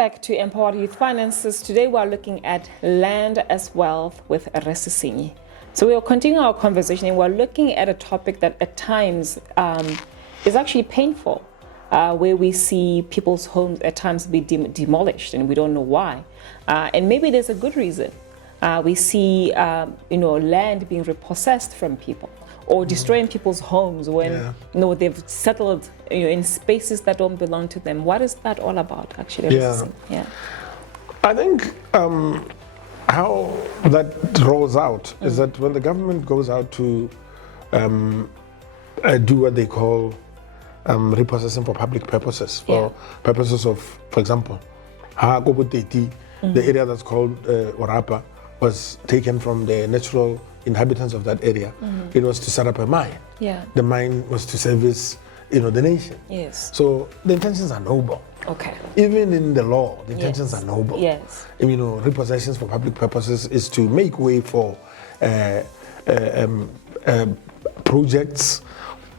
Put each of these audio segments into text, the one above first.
back to Empowered Youth Finances. Today we are looking at land as wealth with Sesinyi. So we'll continue our conversation and we're looking at a topic that at times is actually painful, where we see people's homes at times be demolished and we don't know why. And maybe there's a good reason. We see land being repossessed from people or destroying people's homes when they've settled in spaces that don't belong to them. What is that all about, actually? Yeah. I think how that rolls out is that when the government goes out to do what they call repossession for public purposes, for purposes of, for example, the area that's called Orapa was taken from the natural inhabitants of that area. It was to set up a mine. The mine was to service the nation. So the intentions are noble. Even in the law, the intentions are noble. Repossessions for public purposes is to make way for projects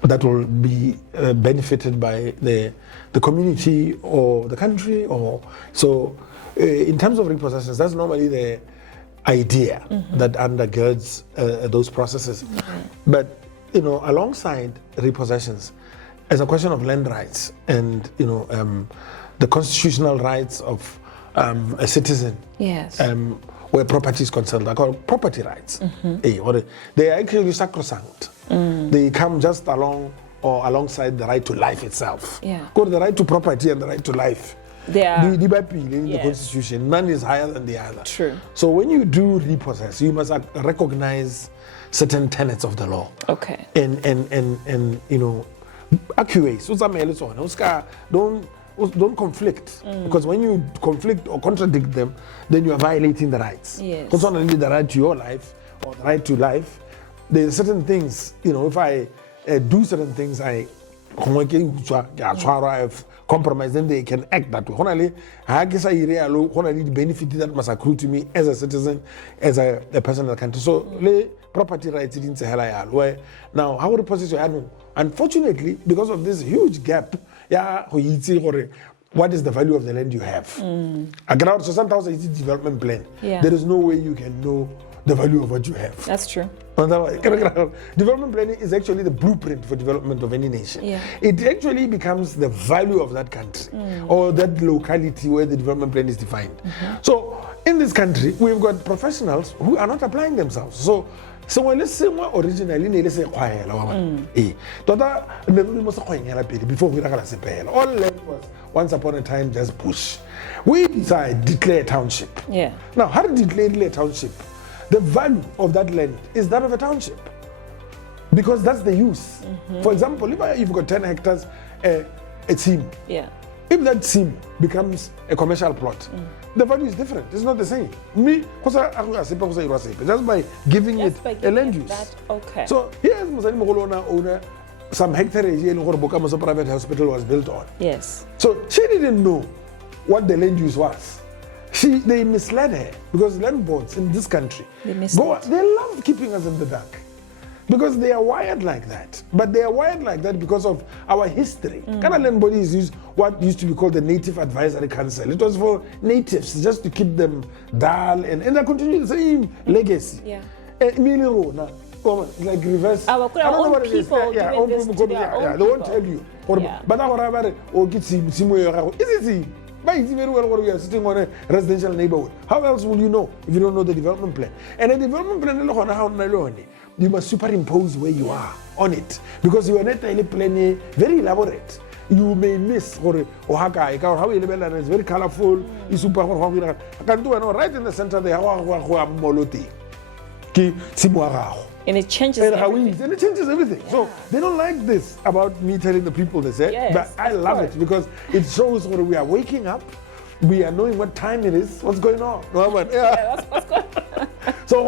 that will be benefited by the community or the country. Or so in terms of repossessions, that's normally the idea that undergirds those processes. But alongside repossessions, as a question of land rights and the constitutional rights of a citizen, where property is concerned, I call property rights. They are actually sacrosanct. They come just alongside the right to life itself. The right to property and the right to life. They are in the Constitution. None is higher than the other. True. So when you do repossess, you must recognize certain tenets of the law. And accurate. Don't conflict, because when you conflict or contradict them, then you are violating the rights. Because not only the right to your life or the right to life, there are certain things. If I do certain things, I have compromised, then they can act that way. The benefit that must accrue to me as a citizen, as a person in the country. So property rights in where now how would repossession? Unfortunately, because of this huge gap, what is the value of the land you have? So sometimes it's a development plan. There is no way you can know the value of what you have. That's true. Development planning is actually the blueprint for development of any nation. It actually becomes the value of that country or that locality where the development plan is defined. So in this country, we've got professionals who are not applying themselves. So originally, before we all land was once upon a time just bush. We decided to declare a township. Now, how to declare a township? The value of that land is that of a township, because that's the use. For example, if you've got 10 hectares, a team. If that team becomes a commercial plot, the value is different. It's not the same. Just by giving it a land use. So here's Musani owner, some hectares here in private hospital was built on. So she didn't know what the land use was. They misled her, because land boards in this country, they love keeping us in the dark, because they are wired like that. But they are wired like that because of our history. Land bodies use what used to be called the Native Advisory Council. It was for natives, just to keep them dull, and they continue the same legacy. Like reverse. Our own people doing this to their own they won't tell you. But very well, we are sitting on a residential neighborhood. How else will you know if you don't know the development plan? And the development plan, you must superimpose where you are on it, because you are not really planning very elaborate. You may miss how it's very colorful. It's super. Right in the center there, and it changes everything. And it changes everything. So they don't like this about me telling the people, they say. But I love it, because it shows where we are waking up. We are knowing what time it is, what's going on. What's going on? So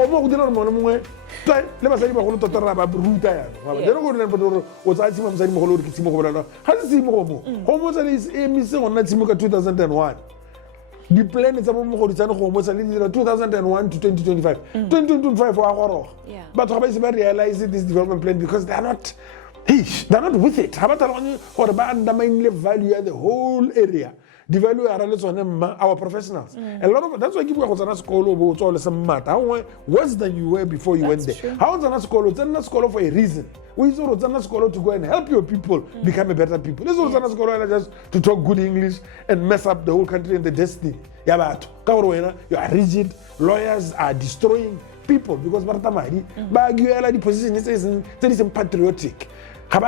the plan is about 2001 to 2025. 2025 but how realize this development plan, because they are not with it. How about undermining the value of the whole area? devalue our professionals. A lot of that's why you go to school worse than you were before you went there. True. How is school for a reason? We used to school to go and help your people become a better people. This was school just to talk good English and mess up the whole country and the destiny. You are rigid. Lawyers are destroying people because the position is patriotic. The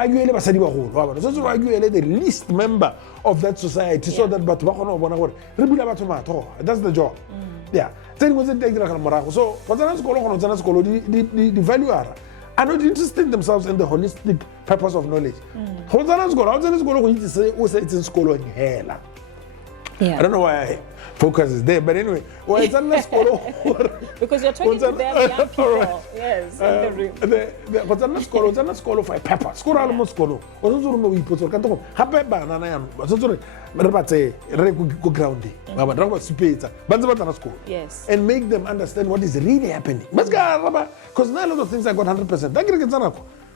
least member of that society so that that's the job. Yeah. So the value are not interested in themselves in the holistic purpose of knowledge. Yeah. I don't know why focus is there, but anyway, because you're talking to them young people. Right. Yes, in the room. The school for a purpose. School almost school. We put so happy banana. Go grounding. Yes. And make them understand what is really happening. Because now a lot of things I got 100%. That get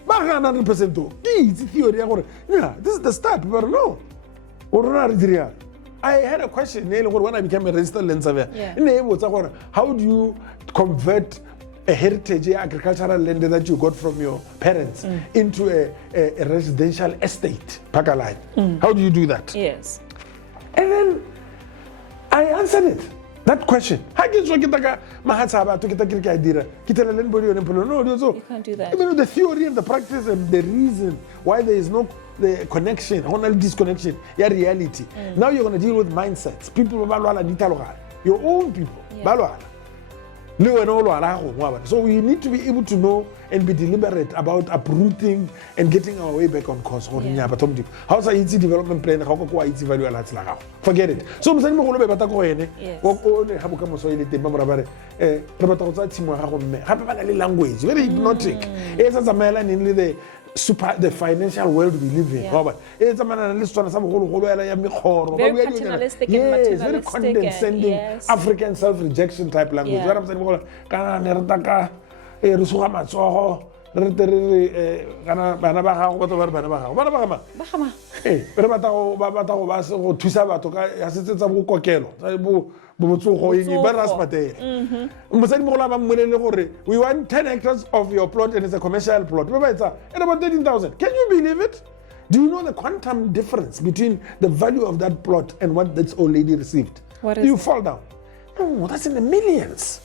100% too. It's theory. Yeah, this is the start. People know. I had a question when I became a registered land surveyor. Yeah. How do you convert a heritage agricultural land that you got from your parents into a residential estate? How do you do that? Yes. And then I answered it. That question. You can't do that. The theory and the practice and the reason why there is no the connection, only disconnection, reality. Now you're going to deal with mindsets. People, your own people. Yeah. So we need to be able to know and be deliberate about uprooting and getting our way back on course. How's a easy development plan? How can easy value? Forget it. So I'm saying, language, very hypnotic. It's a man in the financial world we live in. It's a man very paternalistic and materialistic. Very condescending African self-rejection type language. What I'm we want 10 hectares of your plot and it's a commercial plot. It's about 13,000. Can you believe it? Do you know the quantum difference between the value of that plot and what that old lady received? What is you it? fall down. No, that's in the millions.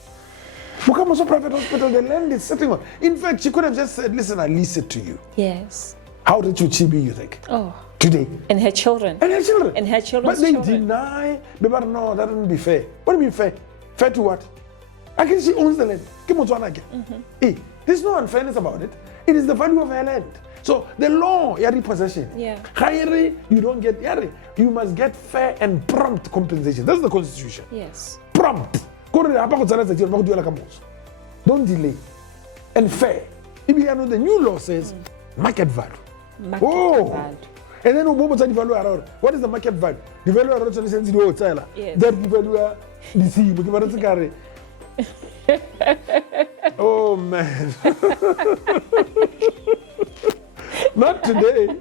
Bukamoso Private Hospital, the land is sitting on. In fact, she could have just said, listen, I lease it to you. Yes. How rich would she be, you think? Oh. Today. And her children. And her children. And her children's But they children. deny. No, that wouldn't be fair. What do you mean fair? Fair to what? I can she owns the land. Hey, there's no unfairness about it. It is the value of her land. So the law, repossession. Yeah. You don't get you must get fair and prompt compensation. That's the constitution. Yes. Prompt. Don't delay. And fair. If you know the new law says market value. Market value. And then what is the market value? The value Yes. That value deceive. Oh man. Not today.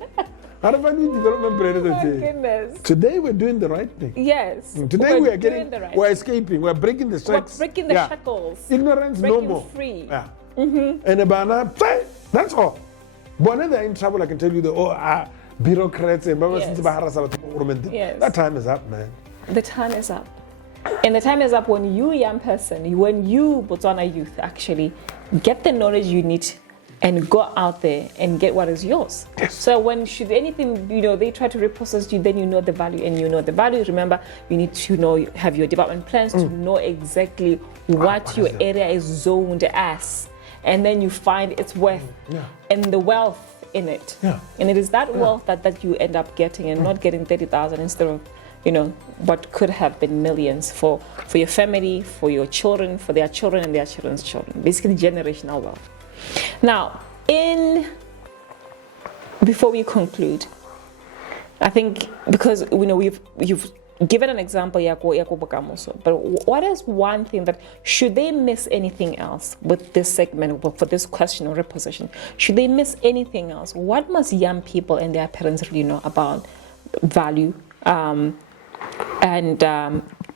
How do I need development plan? Goodness. Today we're doing the right thing. Yes. Today we're escaping. We're breaking the strikes. We're breaking the shackles. Ignorance breaking no more. Free. Yeah. And that's all. But when they're in trouble, I can tell you bureaucrats and Yes. that time is up, man. The time is up. And the time is up when you, young person, when you, Botswana youth, actually get the knowledge you need and go out there and get what is yours. Yes. So when should anything, they try to repossess you, then you know the value, and you know the value. Remember, you need to have your development plans to know exactly what your area is zoned as, and then you find its worth and the wealth in it. Yeah. And it is that wealth that you end up getting, and not getting 30,000 instead of what could have been millions for your family, for your children, for their children and their children's children. Basically generational wealth. Now, before we conclude, I think because you've given an example, but what is one thing that, should they miss anything else with this segment, for this question of repossession? Should they miss anything else? What must young people and their parents really know about value? and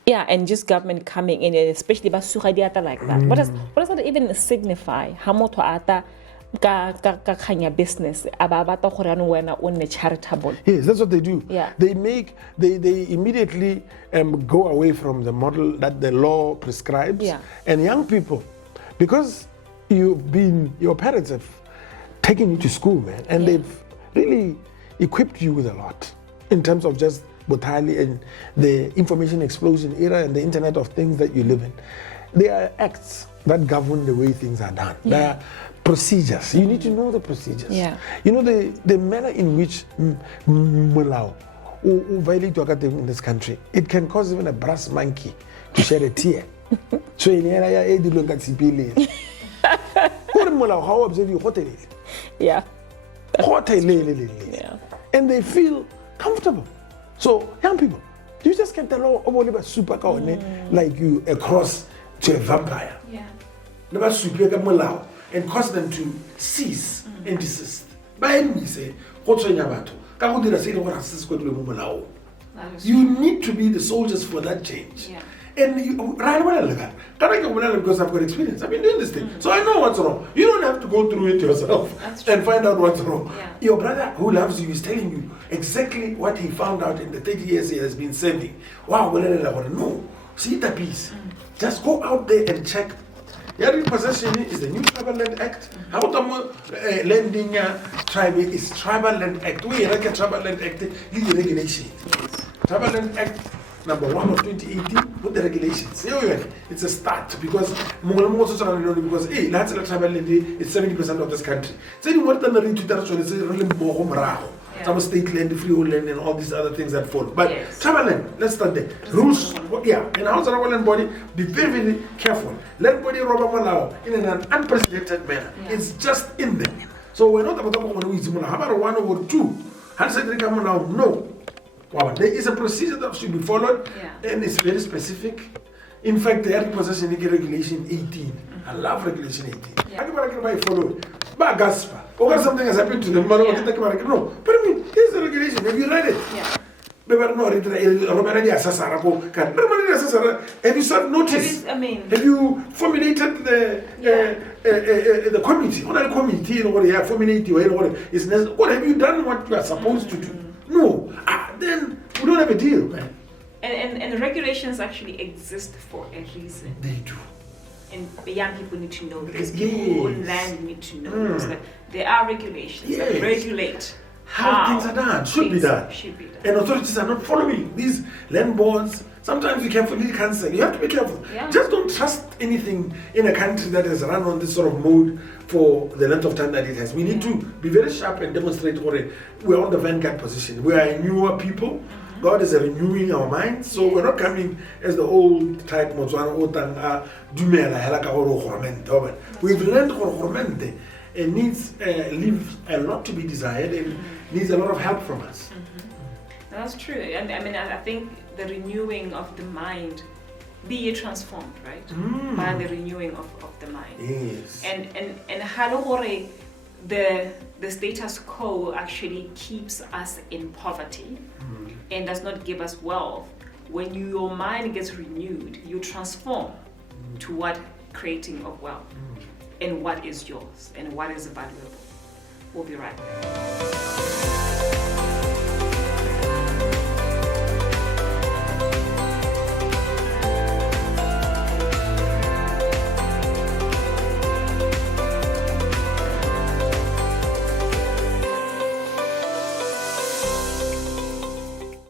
yeah, and just government coming in, and especially basuga diata like that. What does that even signify? How motho ata ka khanya business aba batla gore ano wena o nne charitable. Yes, that's what they do. Yeah. They immediately go away from the model that the law prescribes. Yeah. And young people, because your parents have taken you to school, man, and they've really equipped you with a lot in terms of just botali and the information explosion era and the internet of things that you live in. There are acts that govern the way things are done. Yeah. There are procedures. You need to know the procedures. Yeah. You know the manner in which mulao violate in this country, it can cause even a brass monkey to shed a tear. So in area you look at CPL. How observe you hotel? Yeah. Yeah. And they feel comfortable. So young people, you just get the law of super like you across to a vampire. Yeah. Never super and cause them to cease and desist. By me say, you need to be the soldiers for that change. Yeah. And because I've got experience. I've been doing this thing. So I know what's wrong. You don't have to go through it yourself and find out what's wrong. Yeah. Your brother who loves you is telling you exactly what he found out in the 30 years he has been serving. Wow, no. See the piece. Just go out there and check. Repossession is the new Tribal Land Act. How the lending tribe is Tribal Land Act. We like a Tribal Land Act legal regulation. Tribal Land Act number 1 of 2018 with the regulations. It's a start because hey, that's a tribal land, it's 70% of this country. So you want to read to that some state land, freehold land, and all these other things that follow. But tribal land, let's start there. Rules, and House of Land Body, be very, very careful. Land body rob in an unprecedented manner. It's just in there. So we're not about how about 1 over 2? No. Wow. There is a procedure that should be followed, and it's very specific. In fact, the repossession regulation 18. I love regulation 18. I can follow it. But Gaspar, or something has happened to them. No, but I mean, here's the regulation. Have you read it? Yeah. Have you served notice? Have you formulated the committee? What committee? What have you done? What you are supposed to do? No. Then we don't have a deal, man. And the regulations actually exist for a reason. They do. And young people need to know this. People who own land need to know this, that there are regulations that regulate how things are done, should be done. And authorities are not following these land boards. Sometimes you carefully cancel. You have to be careful. Yeah. Just don't trust anything in a country that has run on this sort of mode for the length of time that it has. We need to be very sharp and demonstrate we're on the vanguard position. We are a newer people. God is renewing our minds, so we're not coming as the old type. We've learned it needs leaves a lot to be desired and needs a lot of help from us. That's true, and I mean I think the renewing of the mind, be ye transformed, right? By the renewing of the mind. Yes. And how the status quo actually keeps us in poverty and does not give us wealth. When your mind gets renewed, you transform to what creating of wealth and what is yours and what is valuable. We'll be right back.